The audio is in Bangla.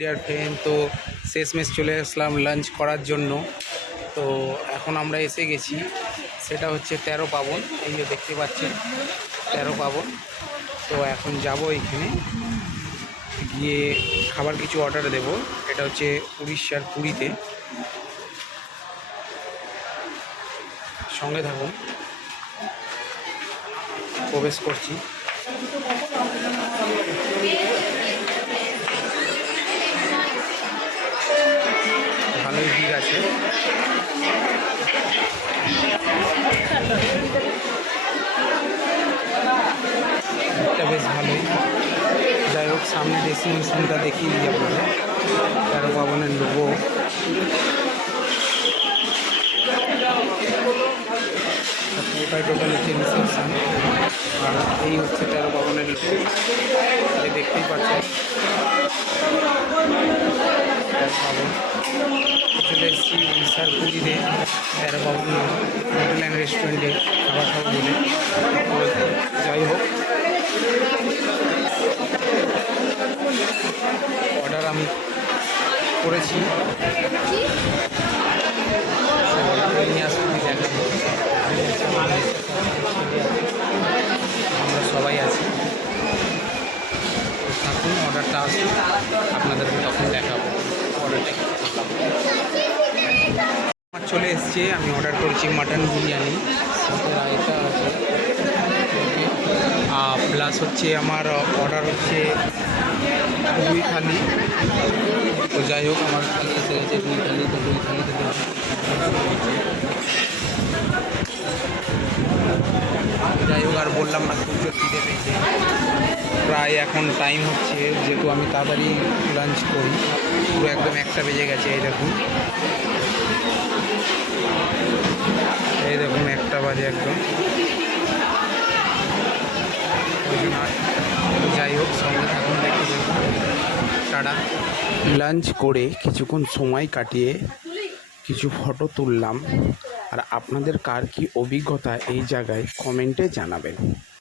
ডিয়ার ফ্রেন্ড তো শেষমেশ চলে আসলাম লাঞ্চ করার জন্য। তো এখন আমরা এসে গেছি। সেটা হচ্ছে তেরো পাবন। এই যে দেখতে পাচ্ছেন, তেরো পাবন। তো এখন যাব এখানে। গিয়ে খাবার কিছু অর্ডার দেব। এটা হচ্ছে উড়িষ্যার পুরীতে। সঙ্গে থাকুন। প্রবেশ করছি। ভালোই ভিড় আছে। বেশ ভালোই। যাই হোক, সামনে ডেস্টিনেশনটা দেখিয়ে দিই আপনাদের। তেরো পাবনের লোগো পুরোটাই টোটাল হচ্ছে রিসেপশন আর এই হচ্ছে তেরো পাবনের লোগো দেখতেই পাচ্ছেন। চলে এসেছি উড়িষ্যার পুরীতে পাবন হোটেল অ্যান্ড রেস্টুরেন্টে খাবার খাব বলে। যাই হোক অর্ডার আমি করেছি। নিয়ে আমাদের আমরা সবাই আছি। থাকুন অর্ডারটা আসুন আপনাদেরকে তখন দেখাবো অর্ডারটা কি করলাম আমার চলে এসছে, আমি অর্ডার করেছি মাটন বিরিয়ানি। রায়তা আছে। প্লাস হচ্ছে আমার অর্ডার হচ্ছে দুই থালি। তো যাই হোক, আমার দুই থালি, তো দুই থালি যাই হোক, আর বললাম না, সূর্য খিদে পেয়েছে। প্রায় এখন টাইম হচ্ছে, যেহেতু আমি তাড়াতাড়ি লাঞ্চ করি। পুরো একদম একটা বেজে গেছে, এই দেখুন। এই দেখুন, একটা বাজে একদম। যাই হোক, সঙ্গে থাকুন, দেখতে টাটা। লাঞ্চ করে কিছুক্ষণ সময় কাটিয়ে কিছু ফটো তুললাম। আর আপনাদের কার কি অভিজ্ঞতা এই জায়গায় কমেন্টে জানাবেন।